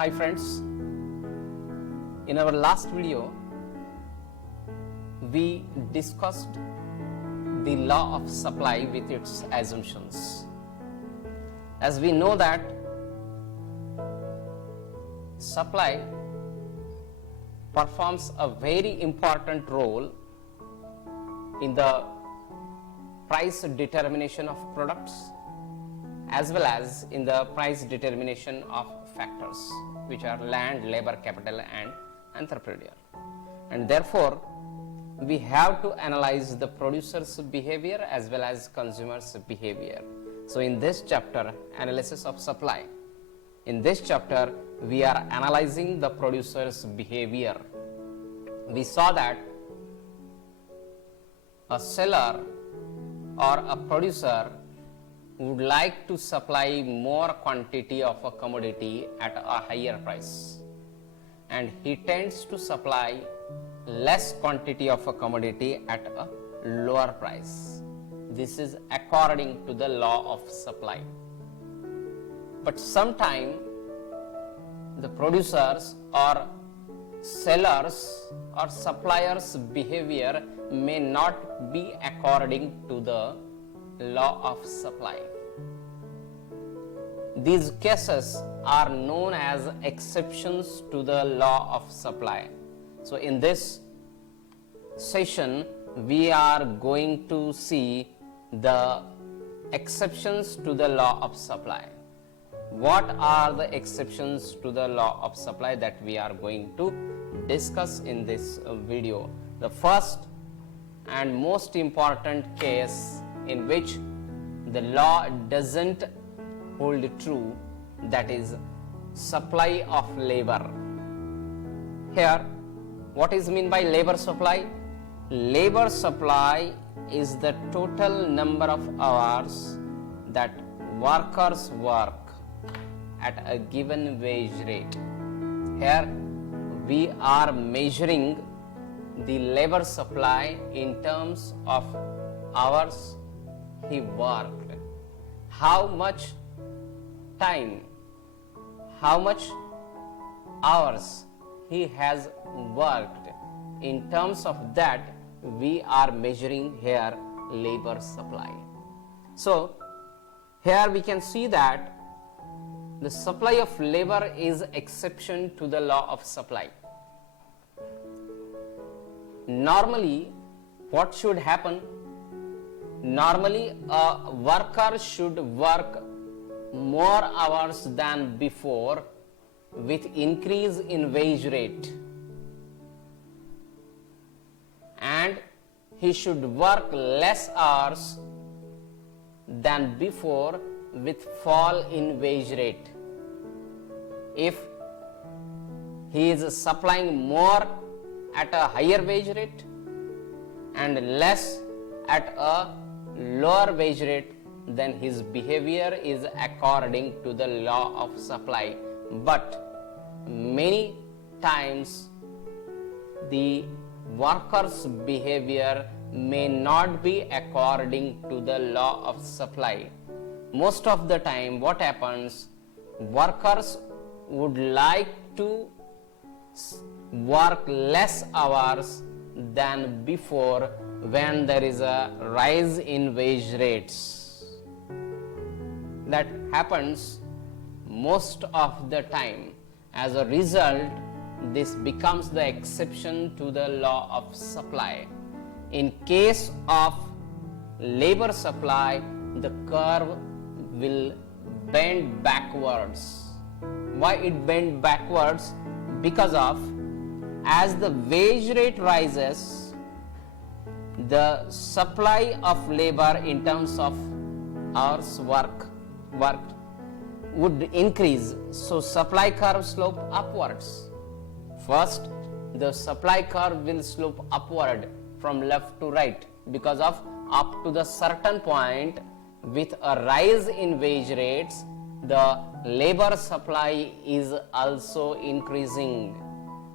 Hi friends, in our last video we discussed the law of supply with its assumptions. As we know that supply performs a very important role in the price determination of products as well as in the price determination of factors which are land, labor, capital and entrepreneur. And therefore, we have to analyze the producer's behavior as well as consumer's behavior. So in this chapter, analysis of supply, in this chapter we are analyzing the producer's behavior. We saw that a seller or a producer would like to supply more quantity of a commodity at a higher price, and he tends to supply less quantity of a commodity at a lower price. This is according to the law of supply. But sometimes the producers or sellers or suppliers behavior may not be according to the law of supply. These cases are known as exceptions to the law of supply. So in this session we are going to see the exceptions to the law of supply. What are the exceptions to the law of supply that we are going to discuss in this video? The first and most important case in which the law doesn't hold true, that is supply of labor. Here, what is meant by labor supply? Labor supply is the total number of hours that workers work at a given wage rate. Here, we are measuring the labor supply in terms of hours he worked, how much time, how much hours he has worked. In terms of that, we are measuring here labor supply. So here we can see that the supply of labor is exception to the law of supply. Normally, what should happen? Normally, a worker should work more hours than before with increase in wage rate, and he should work less hours than before with fall in wage rate. If he is supplying more at a higher wage rate and less at a lower wage rate, then his behavior is according to the law of supply. But many times the worker's behavior may not be according to the law of supply. Most of the time what happens, workers would like to work less hours than before when there is a rise in wage rates. That happens most of the time. As a result, this becomes the exception to the law of supply. In case of labor supply, the curve will bend backwards. Why it bend backwards? Because of as the wage rate rises, the supply of labor in terms of hours worked would increase. So supply curve slope upwards. First, the supply curve will slope upward from left to right because of up to the certain point with a rise in wage rates, the labor supply is also increasing.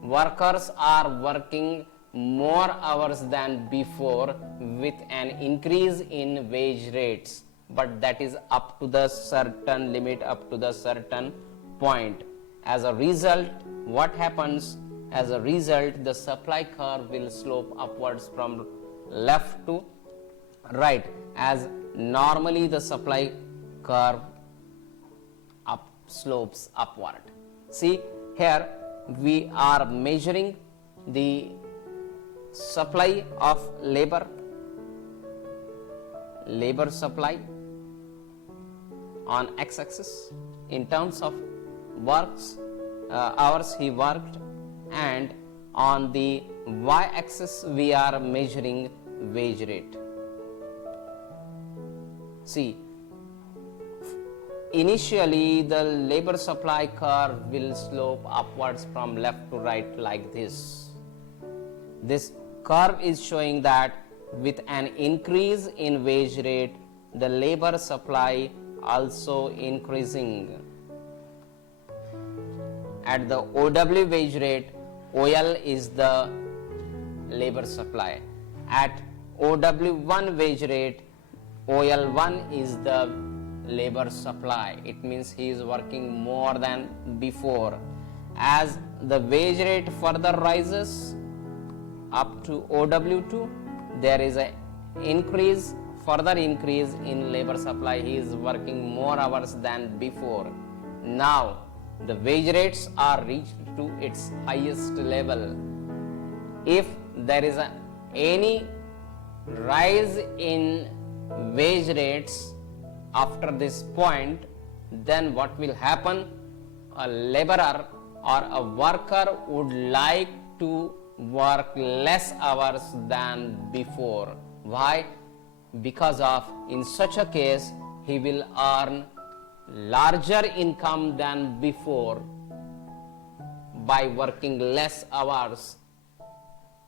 Workers are working more hours than before with an increase in wage rates, but that is up to the certain limit, up to the certain point. As a result, what happens? As a result, the supply curve will slope upwards from left to right, as normally the supply curve slopes upward. See, here we are measuring the supply of labor supply on x-axis in terms of hours he worked, and on the y-axis we are measuring wage rate. See, initially the labor supply curve will slope upwards from left to right like this. This curve is showing that with an increase in wage rate, the labor supply also increasing. At the OW wage rate, OL is the labor supply. At OW1 wage rate, OL1 is the labor supply. It means he is working more than before. As the wage rate further rises up to OW2, there is a further increase in labor supply. He is working more hours than before. Now the wage rates are reached to its highest level. If there is any rise in wage rates after this point, then what will happen? A laborer or a worker would like to work less hours than before. Why? Because of, in such a case, he will earn larger income than before by working less hours,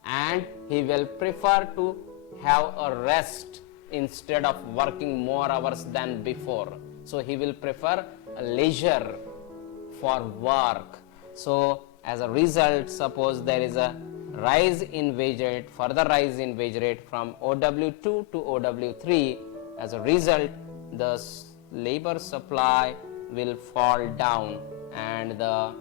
and he will prefer to have a rest instead of working more hours than before. So he will prefer a leisure for work. So as a result, suppose there is a rise in wage rate, further rise in wage rate from OW2 to OW3, as a result the labor supply will fall down and the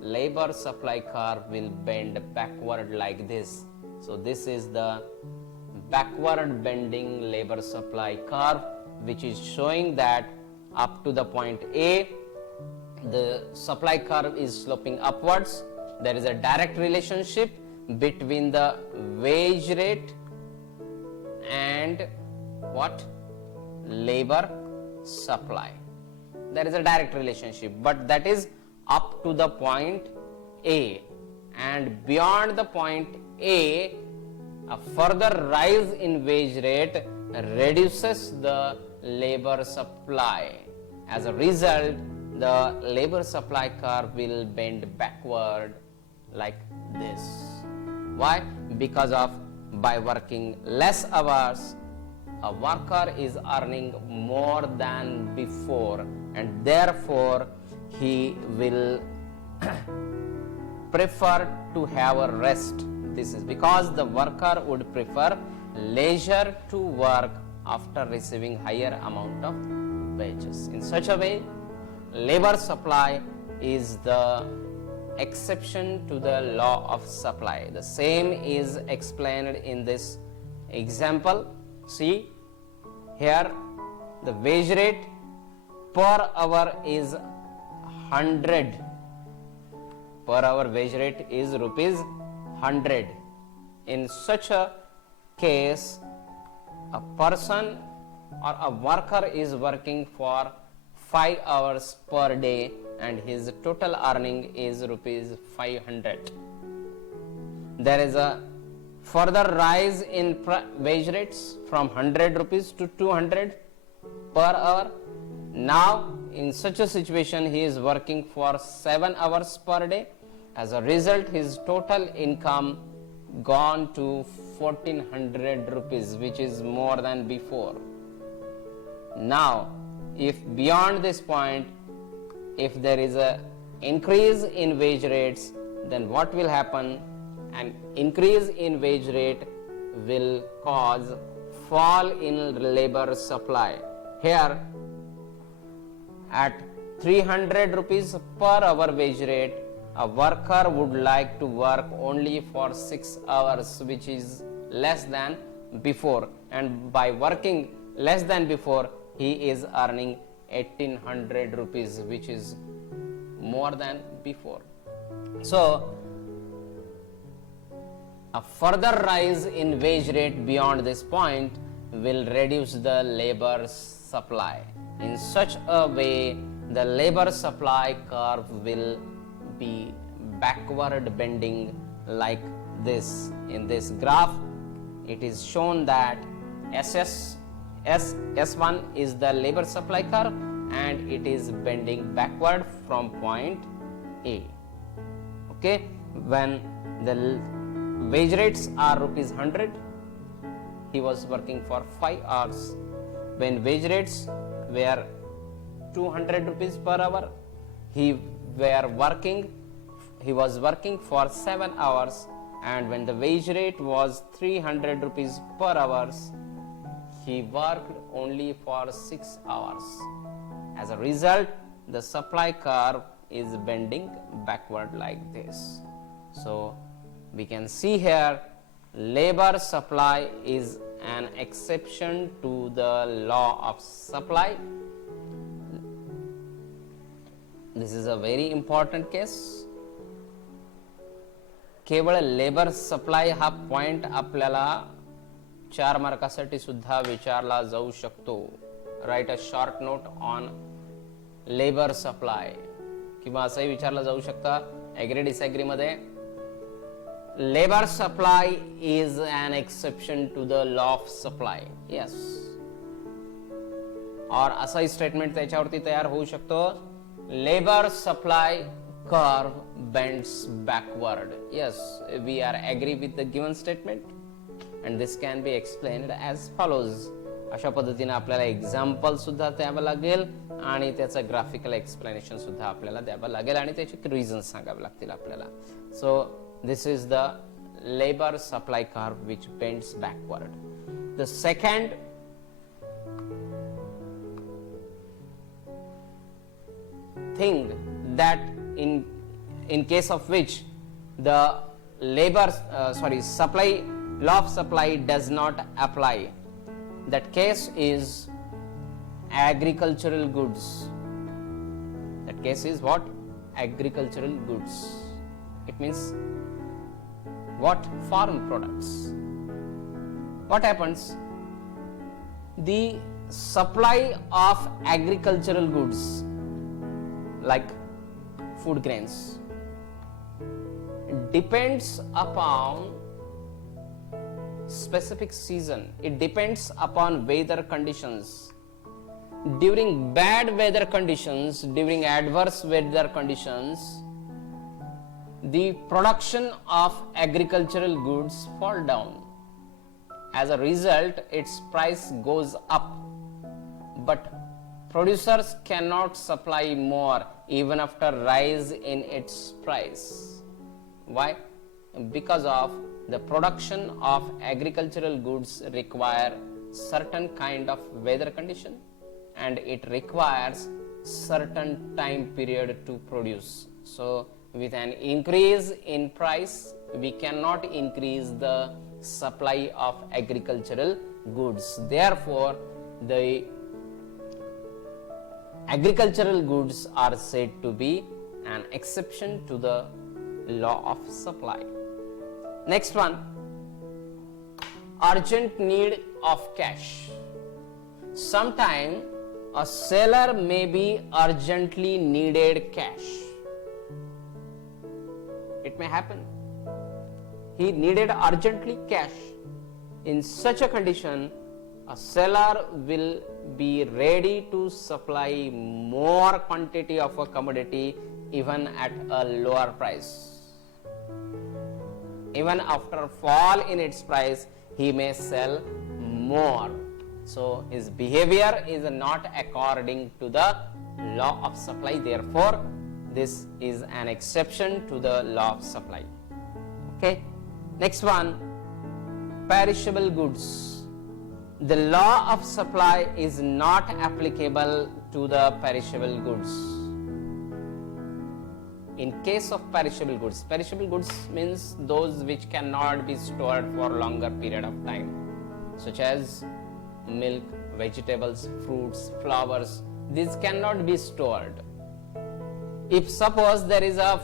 labor supply curve will bend backward like this. So this is the backward bending labor supply curve, which is showing that up to the point A, the supply curve is sloping upwards. There is a direct relationship between the wage rate and what? Labor supply. There is a direct relationship, but that is up to the point A, and beyond the point A, a further rise in wage rate reduces the labor supply. As a result, the labor supply curve will bend backward like this. Why? Because of by working less hours, a worker is earning more than before, and therefore he will prefer to have a rest. This is because the worker would prefer leisure to work after receiving higher amount of wages. In such a way, labor supply is the exception to the law of supply. The same is explained in this example. See, here the wage rate per hour is 100. Per hour wage rate is rupees 100. In such a case, a person or a worker is working for 5 hours per day and his total earning is rupees 500. There is a further rise in wage rates from 100 rupees to 200 per hour. Now in such a situation he is working for 7 hours per day. As a result, his total income gone to 1400 rupees, which is more than before. Now if beyond this point, if there is a increase in wage rates, then what will happen? An increase in wage rate will cause fall in labor supply. Here at 300 rupees per hour wage rate, a worker would like to work only for 6 hours, which is less than before, and by working less than before he is earning 1800 rupees, which is more than before. So a further rise in wage rate beyond this point will reduce the labor supply. In such a way, the labor supply curve will be backward bending like this. In this graph, it is shown that S1 is the labor supply curve and it is bending backward from point A. Okay, when the wage rates are rupees 100, he was working for 5 hours. When wage rates were 200 rupees per hour, he was working for 7 hours, and when the wage rate was 300 rupees per hour, he worked only for 6 hours. As a result, the supply curve is bending backward like this. So we can see here, labor supply is an exception to the law of supply. This is a very important case. केवळ labour supply हा point आपल्याला 4 मार्कासाठी सुद्धा विचारला जाऊ शकतो. Write a short note on labour supply, किंवा असंही विचारलं जाऊ शकतं ऍग्री डिसॅग्री मध्ये, labour supply is an exception to the law of supply. Yes, और असा स्टेटमेंट त्याच्यावरती तयार होऊ शकतो, labour supply curve bends backward. Yes, we are agree with the given statement, and this can be explained as follows. अशा पद्धतीने आपल्याला example सुद्धा द्यावं लागेल आणि त्याचं ग्राफिकल एक्सप्लेनेशन सुद्धा आपल्याला द्यावं लागेल आणि त्याचे रिझन्स सांगावे लागतील आपल्याला. So this is the labour supply curve which bends backward. The second thing that in case of which the supply law of supply does not apply, that case is agricultural goods. That case is what? Agricultural goods. It means what? Farm products. What happens? The supply of agricultural goods like food grains depends upon specific season. It depends upon weather conditions. During bad weather conditions, during adverse weather conditions, the production of agricultural goods fall down. As a result, its price goes up, but producers cannot supply more even after rise in its price. Why? Because of the production of agricultural goods require certain kind of weather condition, and it requires certain time period to produce. So with an increase in price, we cannot increase the supply of agricultural goods. Therefore, the agricultural goods are said to be an exception to the law of supply. Next one, urgent need of cash. Sometime a seller may be urgently needed cash. It may happen. He needed urgently cash. In such a condition, a seller will be ready to supply more quantity of a commodity even at a lower price. Even after fall in its price, he may sell more. So his behavior is not according to the law of supply. Therefore, this is an exception to the law of supply. Okay. Next one, perishable goods. The law of supply is not applicable to the perishable goods. In case of perishable goods means those which cannot be stored for longer period of time, such as milk, vegetables, fruits, flowers. These cannot be stored. If suppose there is a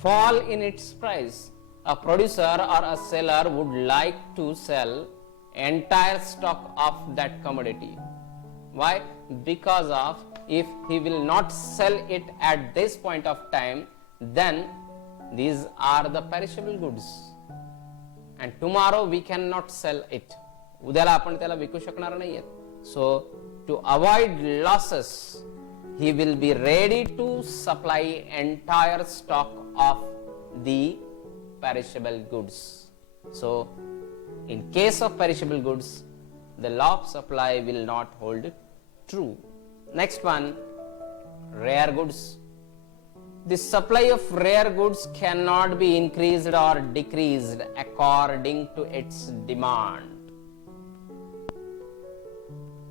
fall in its price, a producer or a seller would like to sell entire stock of that commodity. Why? Because of if he will not sell it at this point of time, then these are the perishable goods and tomorrow we cannot sell it. उद्याला आपण त्याला विकू शकणार नाहीये. So to avoid losses, he will be ready to supply entire stock of the perishable goods. So in case of perishable goods, the law of supply will not hold true. Next one, rare goods. The supply of rare goods cannot be increased or decreased according to its demand.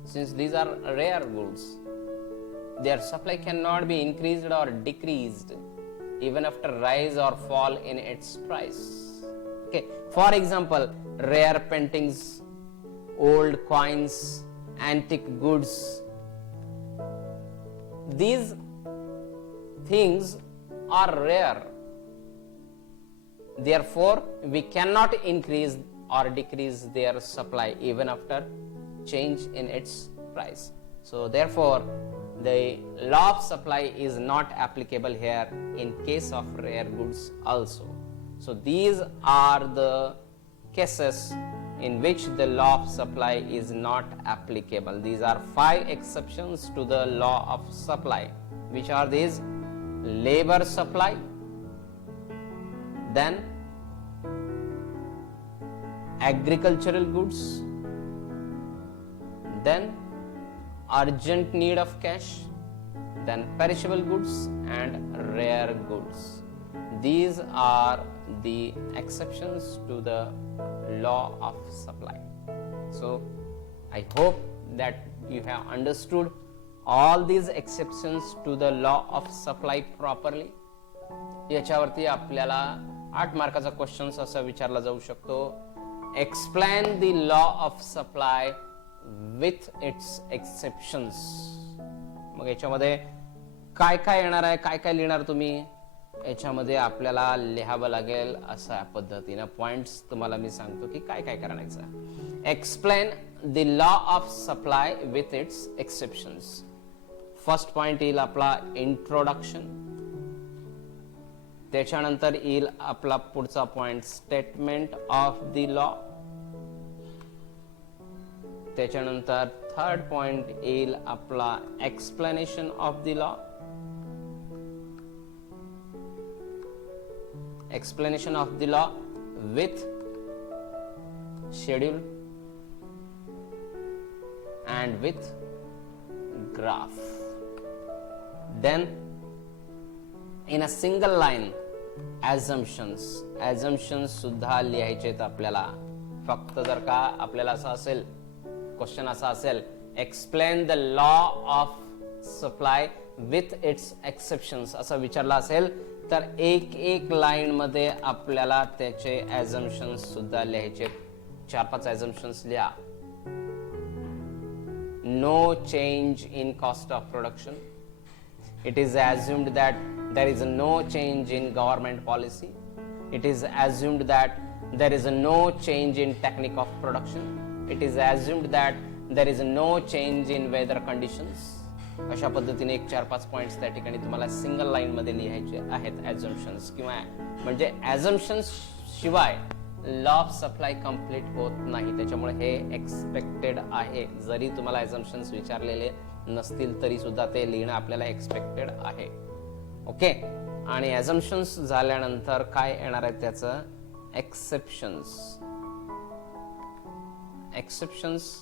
Since these are rare goods, their supply cannot be increased or decreased even after rise or fall in its price. Okay. For example, rare paintings, old coins, antique goods. These things are rare. Therefore, we cannot increase or decrease their supply even after change in its price. So therefore, the law of supply is not applicable here in case of rare goods also. So these are the cases in which the law of supply is not applicable. These are 5 exceptions to the law of supply. Which are these? Labor supply, then agricultural goods, then urgent need of cash, then perishable goods and rare goods. These are the exceptions to the law of supply. So I hope that you have understood all these exceptions to the law of supply properly. याच्यावरती आपल्याला 8 मार्काचा question असा विचारला जाऊ शकतो. Explain the law of supply with its exceptions. मग याच्यामध्ये काय काय येणार आहे, काय काय लिहिणार तुम्ही, याच्यामध्ये आपल्याला लिहावं लागेल अशा पद्धतीने पॉइंट्स तुम्हाला मी सांगतो की काय काय करायचं. Explain the law of supply with its exceptions. First point येईल आपला इंट्रोडक्शन. त्याच्यानंतर येईल आपला पुढचा point statement of the law. त्याच्यानंतर थर्ड पॉइंट येईल आपला explanation of the law. Explanation of the law with schedule and with graph. Then in a single line assumptions सुद्धा लिहायचे आहेत आपल्याला. फक्त जर का आपल्याला असं असेल, क्वेश्चन असा असेल, explain the law of supply with its exceptions असं विचारला असेल तर एक लाईन मध्ये आपल्याला त्याचे assumptions सुद्धा लिहायचे. 4-5 assumptions लिहा. No change in cost of production. It is assumed that there is no change in government policy. It is assumed that there is no change in technique of production. It is assumed that there is no change in weather conditions. अशा पद्धतीने एक 4-5 points त्या ठिकाणी तुम्हाला single line मध्ये लिहायचे आहेत assumptions. किंवा म्हणजे assumptions शिवाय लॉ ऑफ सप्लाय कंप्लीट होत नाही. त्याच्यामुळे हे एक्सपेक्टेड आहे. जरी तुम्हाला assumptions विचारलेले नसतील तरी सुद्धा ते लिहिणं आपल्याला एक्सपेक्टेड आहे. ओके. आणि assumptions झाल्यानंतर काय येणार आहे त्याचं एक्सेप्शन्स. एक्सेप्शन्स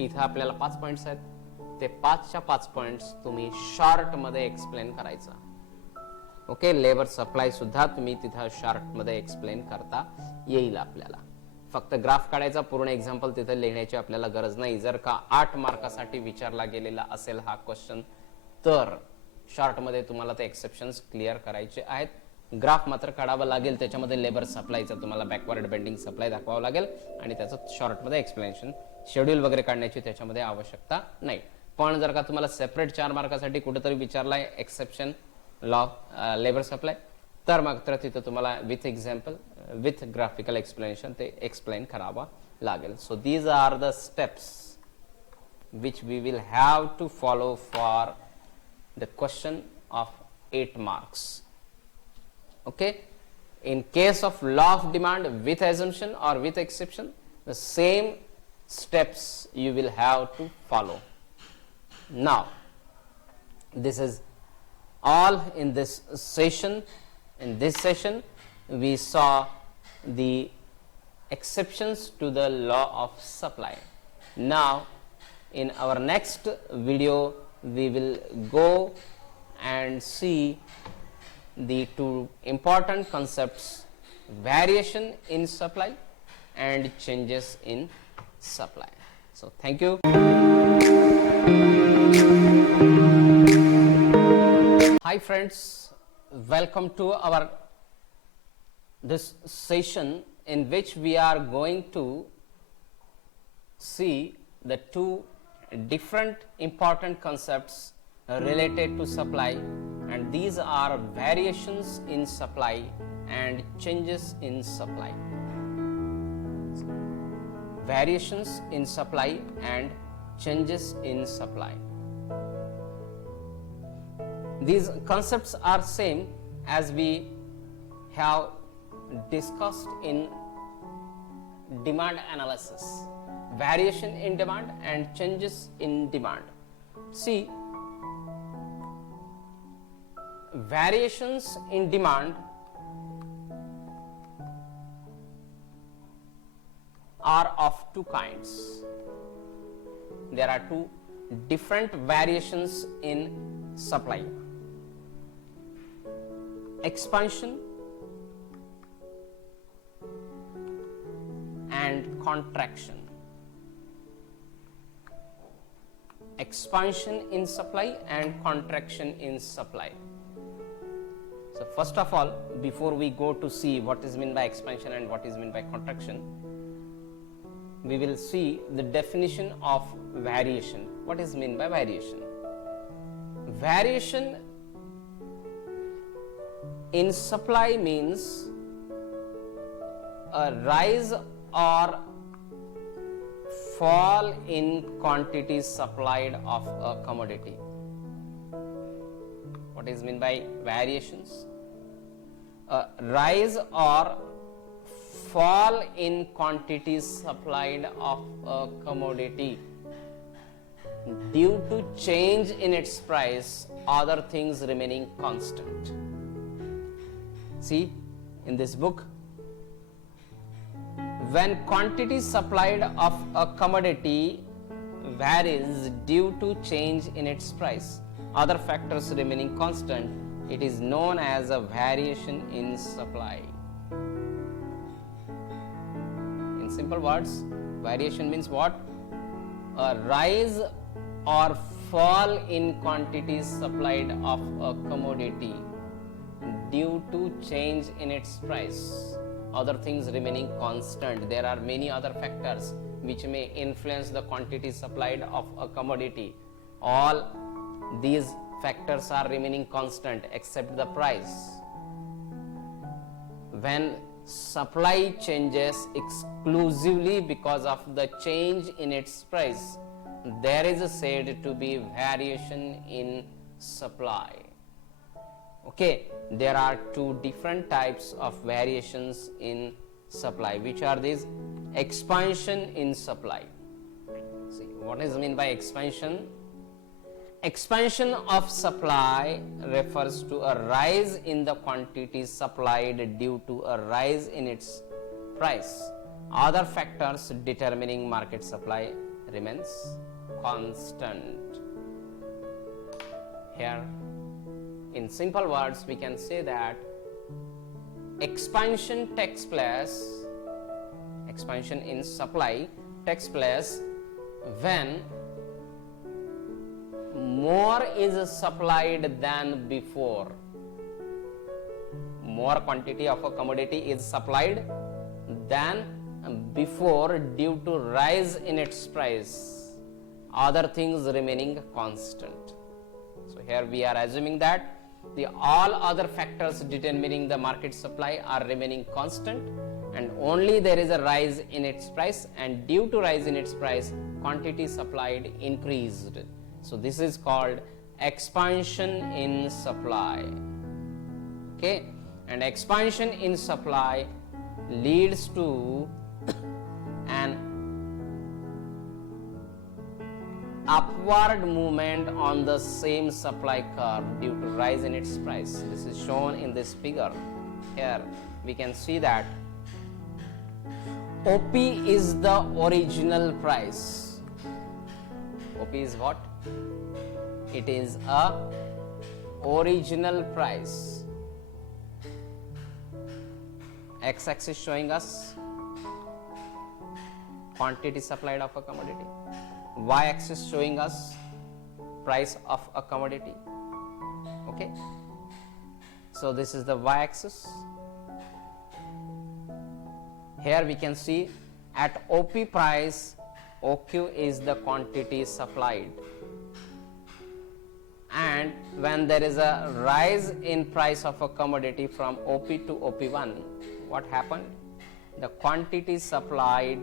इथं आपल्याला 5 पॉइंट्स आहेत. ते 5च्या 5 पॉइंट्स तुम्ही शॉर्ट मध्ये एक्सप्लेन करायचा. ओके. लेबर सप्लाय सुद्धा तुम्ही तिथं शॉर्ट मध्ये एक्सप्लेन करता येईल आपल्याला. फक्त ग्राफ काढायचा, पूर्ण एक्झाम्पल तिथे लिहिण्याची आपल्याला गरज नाही. जर का 8 मार्कासाठी विचारला गेलेला असेल हा क्वेश्चन तर शॉर्टमध्ये तुम्हाला ते एक्सेप्शन्स क्लिअर करायचे आहेत. ग्राफ मात्र काढावं लागेल, त्याच्यामध्ये लेबर सप्लायचं तुम्हाला बॅकवर्ड बेंडिंग सप्लाय दाखवावं लागेल आणि त्याचं शॉर्टमध्ये एक्सप्लेनेशन, शेड्यूल वगैरे काढण्याची त्याच्यामध्ये आवश्यकता नाही. पण जर का तुम्हाला सेपरेट 4 मार्कासाठी कुठेतरी विचारलाय एक्सेप्शन लॉ लेबर सप्लाय, तर मात्र तिथं तुम्हाला with example with graphical explanation ते एक्सप्लेन करावा लागेल. So these are the steps which we will have to follow for the question of 8 marks. Okay, in case of law of demand with assumption or with exception, the same steps you will have to follow. Now this is all in this session. In this session we saw the exceptions to the law of supply. Now in our next video we will go and see the two important concepts, variation in supply and changes in supply. So thank you. Hi friends, welcome to our this session in which we are going to see the two different important concepts related to supply, and these are variations in supply and changes in supply. Variations in supply and changes in supply. These concepts are same as we have discussed in demand analysis. Variation in demand and changes in demand. See, variations in demand are of two kinds. There are two different variations in supply: expansion and contraction. Expansion in supply and contraction in supply. So first of all, before we go to see what is meant by expansion and what is meant by contraction, we will see the definition of variation. What is meant by variation? Variation in supply means a rise or fall in quantities supplied of a commodity. What is meant by variations? A rise or fall in quantities supplied of a commodity due to change in its price, other things remaining constant. See, in this book, when quantity supplied of a commodity varies due to change in its price, other factors remaining constant, it is known as a variation in supply. In simple words, variation means what? A rise or fall in quantities supplied of a commodity due to change in its price, other things remaining constant. There are many other factors which may influence the quantity supplied of a commodity. All these factors are remaining constant except the price. When supply changes exclusively because of the change in its price, there is said to be variation in supply. Okay, there are two different types of variations in supply. Which are these? Expansion in supply. See, what is meant by expansion? Expansion of supply refers to a rise in the quantity supplied due to a rise in its price. Other factors determining market supply remains constant. Here, in simple words, we can say that expansion in supply takes place when more is supplied than before. More quantity of a commodity is supplied than before due to rise in its price, other things remaining constant. So here we are assuming that the all other factors determining the market supply are remaining constant, and only there is a rise in its price, and due to rise in its price, quantity supplied increased. So this is called expansion in supply. Okay, and expansion in supply leads to an upward movement on the same supply curve due to rise in its price. This is shown in this figure. Here we can see that OP is the original price. OP is what? It is a original price. X-axis showing us quantity supplied of a commodity. Y-axis showing us price of a commodity. Okay, so this is the y-axis. Here we can see at OP price, OQ is the quantity supplied, and when there is a rise in price of a commodity from OP to OP1, what happened? The quantity supplied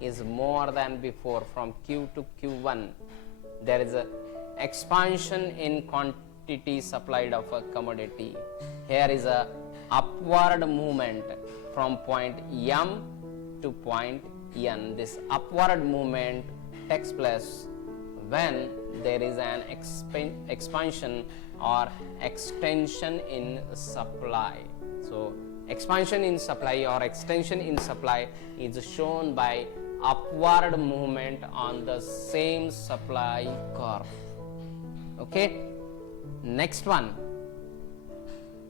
is more than before. From Q to Q1 there is a expansion in quantity supplied of a commodity. Here is a upward movement from point M to point N. This upward movement takes place when there is an expansion or extension in supply. So expansion in supply or extension in supply is shown by upward movement on the same supply curve. Okay, next one,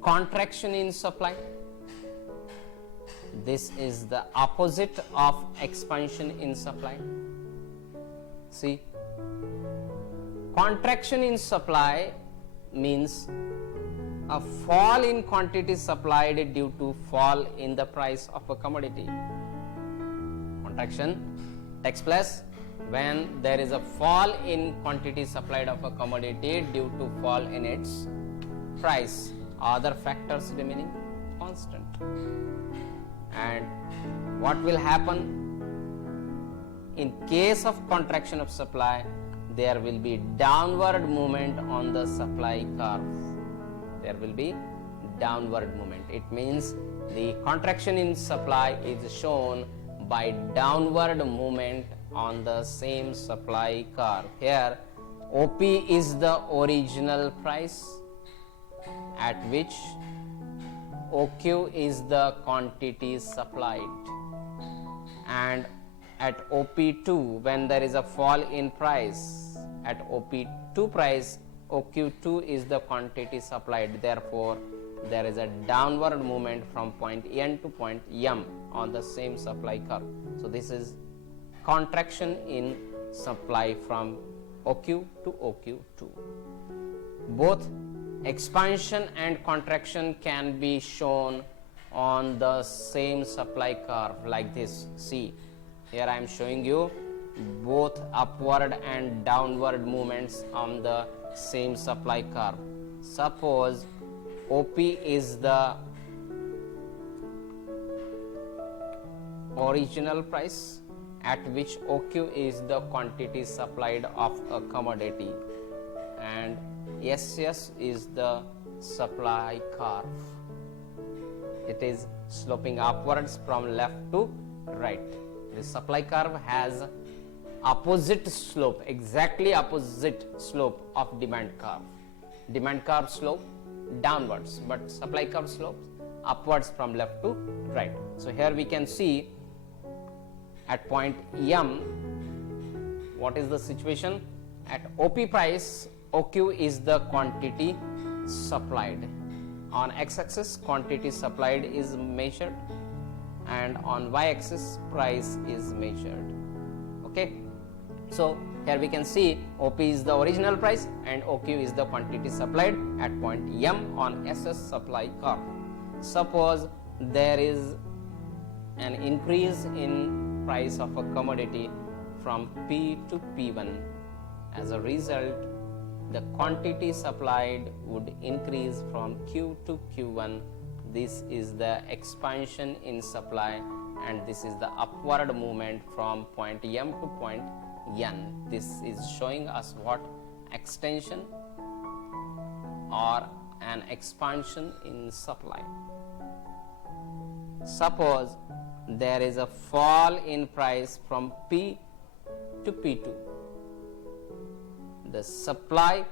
contraction in supply. This is the opposite of expansion in supply. See, contraction in supply means a fall in quantity supplied due to fall in the price of a commodity. Contraction takes place when there is a fall in quantity supplied of a commodity due to fall in its price, other factors remaining constant. And what will happen in case of contraction of supply? There will be downward movement on the supply curve. There will be downward movement. It means the contraction in supply is shown by downward movement on the same supply curve. Here OP is the original price at which OQ is the quantity supplied, and at OP2 when there is a fall in price, at OP2 price OQ2 is the quantity supplied. Therefore there is a downward movement from point N to point M on the same supply curve. So this is contraction in supply from OQ to OQ2. Both expansion and contraction can be shown on the same supply curve like this. See, here I am showing you both upward and downward movements on the same supply curve. Suppose OP is the original price at which OQ is the quantity supplied of a commodity, and SS is the supply curve. It is sloping upwards from left to right. The supply curve has opposite slope, exactly opposite slope of demand curve. Demand curve slope downwards, but supply curve slopes upwards from left to right. So here we can see at point M what is the situation. At OP price, OQ is the quantity supplied. On x-axis quantity supplied is measured, and on y-axis price is measured. Okay, so Here we can see OP is the original price and OQ is the quantity supplied at point M on SS supply curve. Suppose there is an increase in price of a commodity from P to P1. As a result, the quantity supplied would increase from Q to Q1. This is the expansion in supply and this is the upward movement from point M to point N. This is showing us what? Extension or an expansion in supply. Suppose there is a fall in price from P to P2. The supply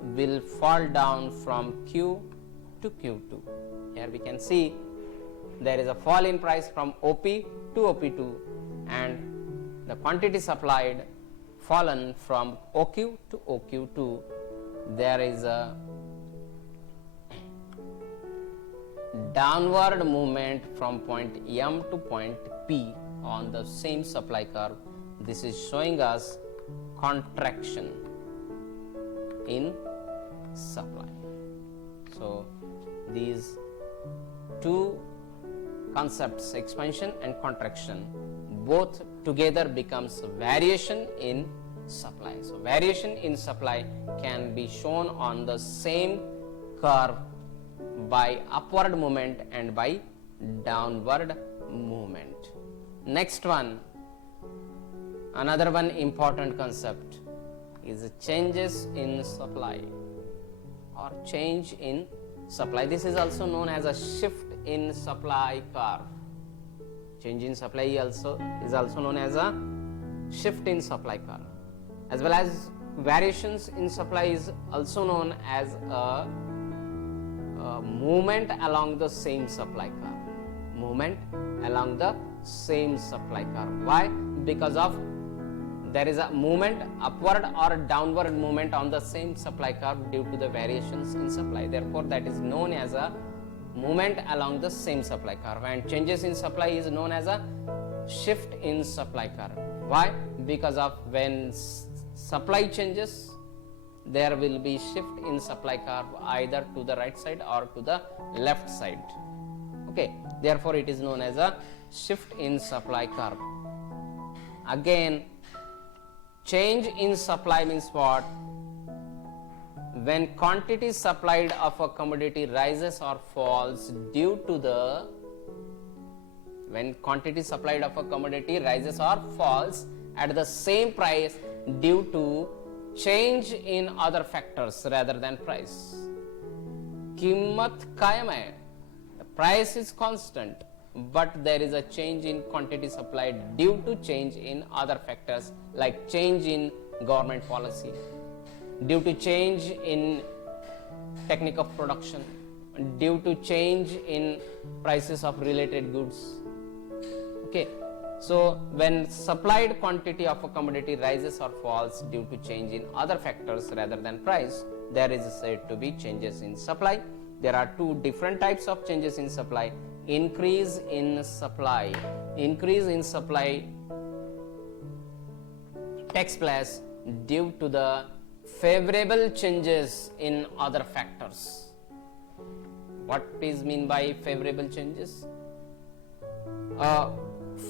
will fall down from Q to Q2. Here we can see there is a fall in price from OP to OP2 and the quantity supplied fallen from OQ to OQ2. There is a downward movement from point M to point P on the same supply curve. This is showing us contraction in supply. So these two concepts, expansion and contraction, both together becomes variation in supply. So variation in supply can be shown on the same curve by upward movement and by downward movement. Next one, another one important concept is changes in supply or change in supply. This is also known as a shift in supply curve. Change in supply is also known as a shift in supply curve, as well as variations in supply is also known as a movement along the same supply curve. Movement along the same supply curve. Why? Because of there is a movement, upward or downward movement on the same supply curve due to the variations in supply. Therefore, that is known as a movement along the same supply curve, and changes in supply is known as a shift in supply curve. Why? Because of when supply changes, there will be shift in supply curve either to the right side or to the left side. Okay, therefore it is known as a shift in supply curve. Again, change in supply means what? When quantity supplied of a commodity rises or falls due to the at the same price due to change in other factors rather than price. कीमत कायम है, the price is constant, but there is a change in quantity supplied due to change in other factors like change in government policy, due to change in technique of production, due to change in prices of related goods. Okay, so when supplied quantity of a commodity rises or falls due to change in other factors rather than price, there is said to be changes in supply. There are two different types of changes in supply. Increase in supply. Increase in supply takes place due to the favorable changes in other factors. What is mean by favorable changes?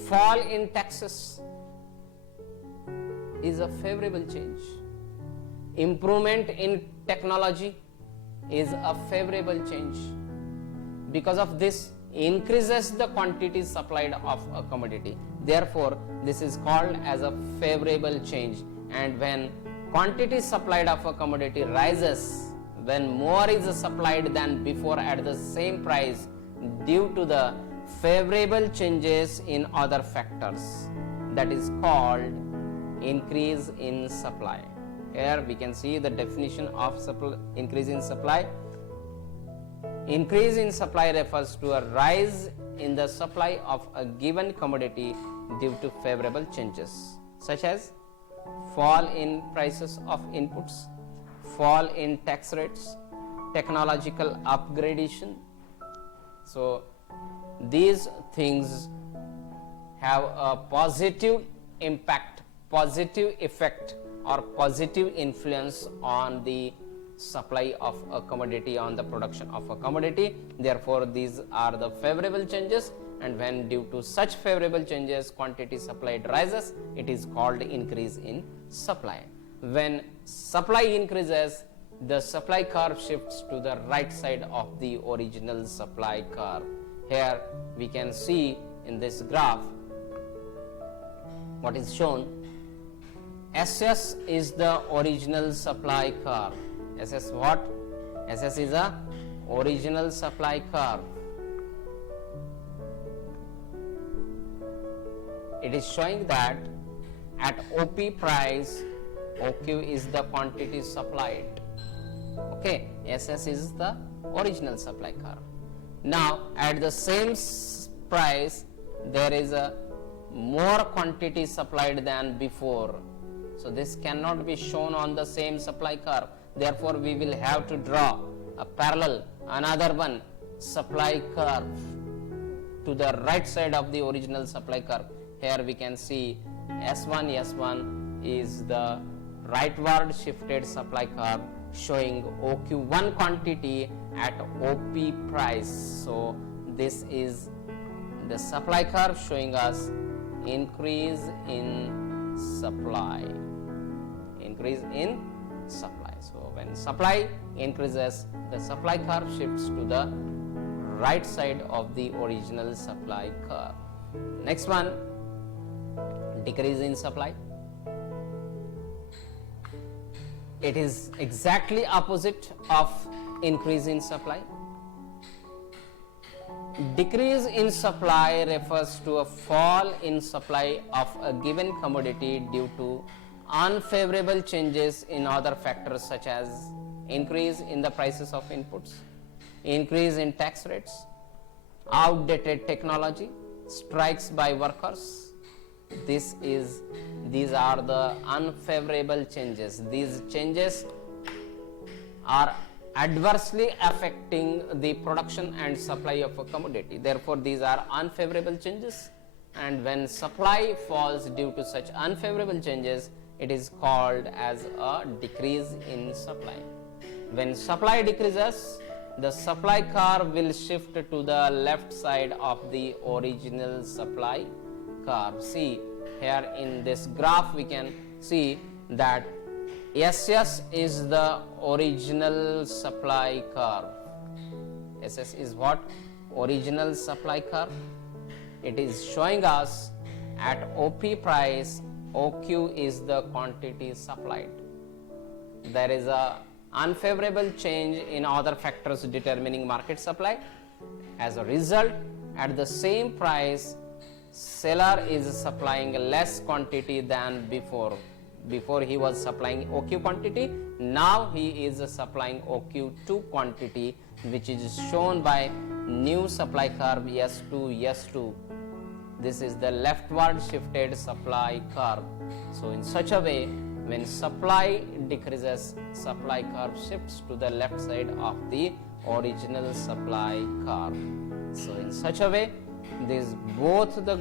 Fall in taxes is a favorable change. Improvement in technology is a favorable change. Because of this, increases the quantity supplied of a commodity. Therefore, this is called as a favorable change. And when quantity supplied of a commodity rises, when more is supplied than before at the same price due to the favorable changes in other factors, that is called increase in supply. Here we can see the definition of increase in supply. Increase in supply refers to a rise in the supply of a given commodity due to favorable changes, such as fall in prices of inputs, fall in tax rates, technological upgradation. So these things have a positive impact, positive effect or positive influence on the supply of a commodity, on the production of a commodity. Therefore, these are the favorable changes, and when due to such favorable changes quantity supplied rises, it is called increase in supply. When supply increases, the supply curve shifts to the right side of the original supply curve. Here we can see in this graph what is shown. SS is the original supply curve. SS what? SS is a original supply curve. It is showing that at OP price, OQ is the quantity supplied. Okay, SS is the original supply curve. Now at the same price, there is a more quantity supplied than before. So this cannot be shown on the same supply curve. Therefore, we will have to draw a parallel, another one supply curve to the right side of the original supply curve. Here we can see S1 is the rightward shifted supply curve showing OQ1 quantity at OP price. So this is the supply curve showing us increase in supply. Increase in supply. So when supply increases, the supply curve shifts to the right side of the original supply curve. Next one, decrease in supply. It is exactly opposite of increase in supply. Decrease in supply refers to a fall in supply of a given commodity due to unfavorable changes in other factors such as increase in the prices of inputs, increase in tax rates, outdated technology, strikes by workers. These are the unfavorable changes. These changes are adversely affecting the production and supply of a commodity. Therefore, these are unfavorable changes, and when supply falls due to such unfavorable changes, it is called as a decrease in supply. When supply decreases, the supply curve will shift to the left side of the original supply curve. See here in this graph we can see that SS is the original supply curve. SS is what? Original supply curve. It is showing us at OP price, OQ is the quantity supplied. There is a unfavorable change in other factors determining market supply. As a result, at the same price, seller is supplying less quantity than before. Before he was supplying OQ quantity, now he is supplying OQ2 quantity, which is shown by new supply curve S2. This is the leftward shifted supply curve. So in such a way, when supply decreases, supply curve shifts to the left side of the original supply curve. So in such a way, both the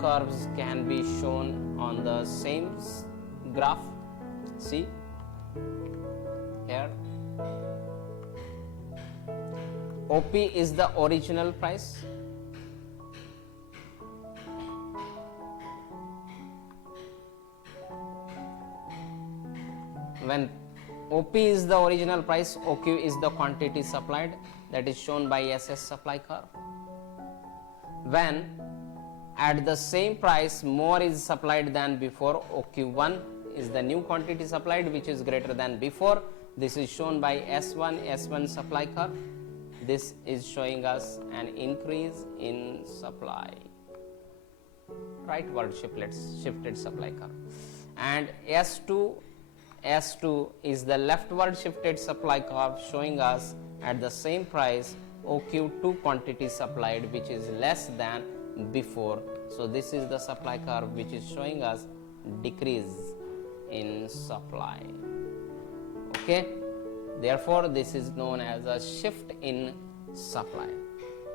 curves can be shown on the same graph. See here, OP is the original price, when OP is the original price, OQ is the quantity supplied, that is shown by SS supply curve. When at the same price more is supplied than before, OQ1 is the new quantity supplied which is greater than before. This is shown by S1 supply curve. This is showing us an increase in supply, rightward shifted supply curve. And S2 is the leftward shifted supply curve showing us at the same price OQ2 quantity supplied which is less than before. So this is the supply curve which is showing us decrease in supply. Okay, therefore this is known as a shift in supply.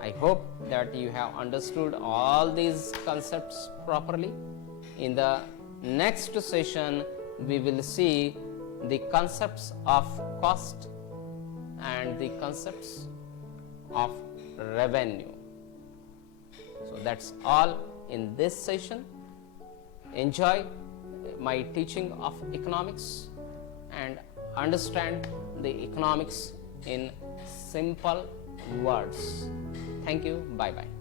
I hope that you have understood all these concepts properly. In the Next session we will see the concepts of cost and the concepts of revenue. So that's all in this session. Enjoy my teaching of economics and understand the economics in simple words. Thank you. Bye bye.